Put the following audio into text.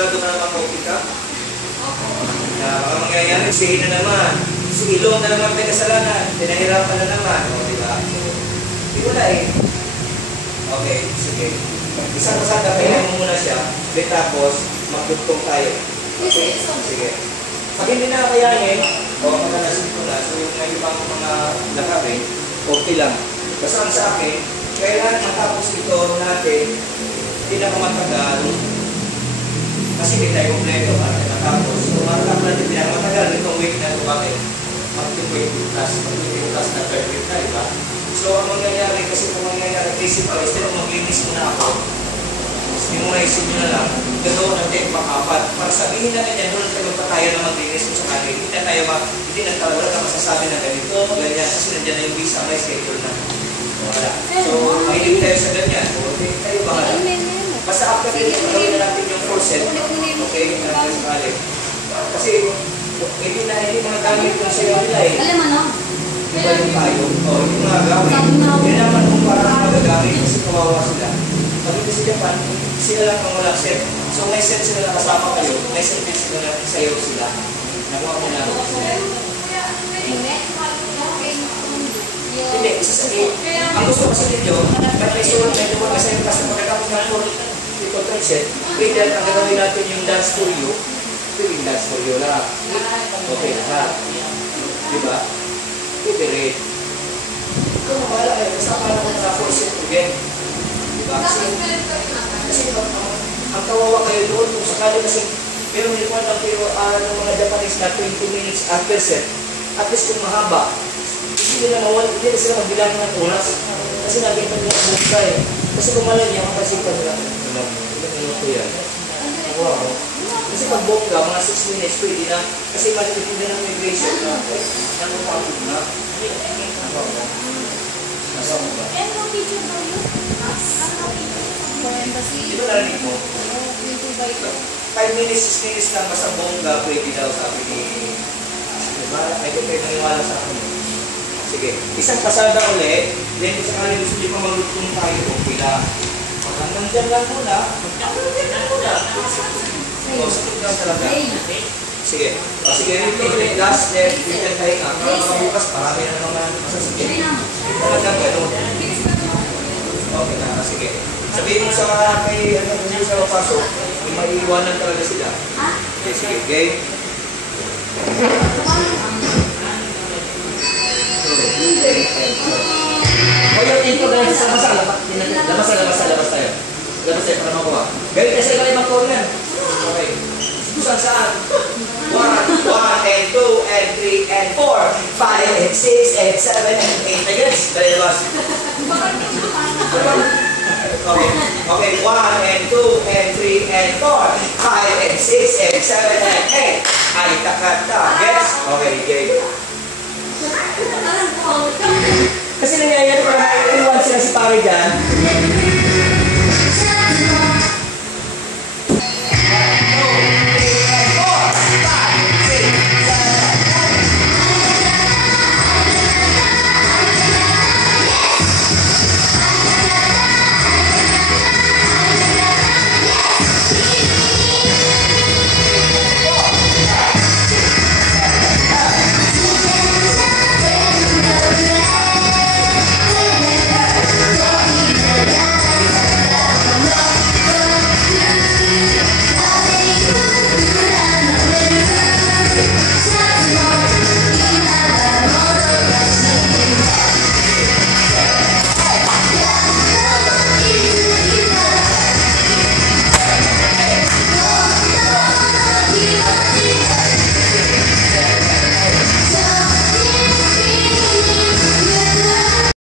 sigurado na naman okay ka? Baka mangyayari, sihin na naman. Si Ilong na naman may kasalanan. Pinahirapan na naman. O, diba? Hindi mo na eh. Okay, sige. Isang kasada, kaya mo muna siya. Tapos, magtutong tayo. Okay? Sige. Pag hindi na kayanin, o maganasin ko na, so yung may ibang mga lakabin, okay lang. Basta ang sa akin, kailangan matapos ito natin, hindi na matagal, kasi hindi tayo kompleto para matapos. So, matapos natin, pinakamatagal itong week na ito, bakit? Mag-20 plus na per week na, diba? So, ang mangyayari, kasi kung mangyayari, principal, instead of maglinis muna ako, memorize nyo na lang, ganoon ang take pang-apat. Para sabihin natin yan, doon tayo magpatayo na maglinis kung sakali. Hindi na talaga na masasabi na ganito, ganyan, kasi nandiyan na yung visa, may schedule na. Wala. So, mahilig tayo sa ganyan. O, tayo bahala. Basta after din, magawin na natin yung process. Okay, natin sakali. Kasi, hindi mga gamit yung sa'yo nila eh. Alam mo, no? Iba yung tayo. O, hindi mga gamit. Hindi naman kung parang magagamit kasi kawawa sila. Pag ito sa Japan, sila lang ang walang set. So may set sila na kasama kayo, may set din sila na sayo sila. Nakuha mo na. Hindi, isasabihin. Ang gusto ko sa ninyo, ba't may sulat na ito mga sayo kasi pagkatapos ng control set, pwede ang gagawin natin yung dance studio, pwede yung dance studio lang. Okay na ha. Diba? Pwede rin. Ikaw mabala kayo, basta parang kung na-force it again. Kasi ang kawawa kayo doon kung sakali kasi pero may kwenta pero ng mga Japanese na 20 minutes after set at least kung mahaba hindi na sila magbilang ng oras kasi nakita nila ang buka eh kasi kung malay niya makasipan nila ilang minuto yan wow kasi pag bongga mga 6 minutes pwede na kasi malipit din ang migration na nanupapog na nasa mo ba? Dito narinig mo? 5 minutes, 6 minutes lang basta bongga pwede daw sabi ni diba? Ay kung kayo naniwala sa akin sige, isang pasada ulit then kung sakali gusto nyo pa maglutong tayo okay lang pag nandyan lang muna nandyan lang muna o, sakit lang talaga sige, sige ulit last then bigyan tayo nga para makabukas marami na naman masasakit talagang gano'n okay na, sige sabihin mo sa mga kay ano nyo sa pasok, maiiwanan talaga sila. Okay, sige, game. O yung intro na sa labas tayo. Labas tayo para makuha. Galing tayo sa iba ibang corner. Okay. Kusang saan? 1, and 2, and 3, and 4, 5, and 6, and 7, and 8. Against, dali labas. Okay, 1, and 2, and 3, and 4, 5, and 6, and 7, and 8. Ay, takata. Yes? Okay, game. Kasi nangyayari para maiiwan sila si pare dyan.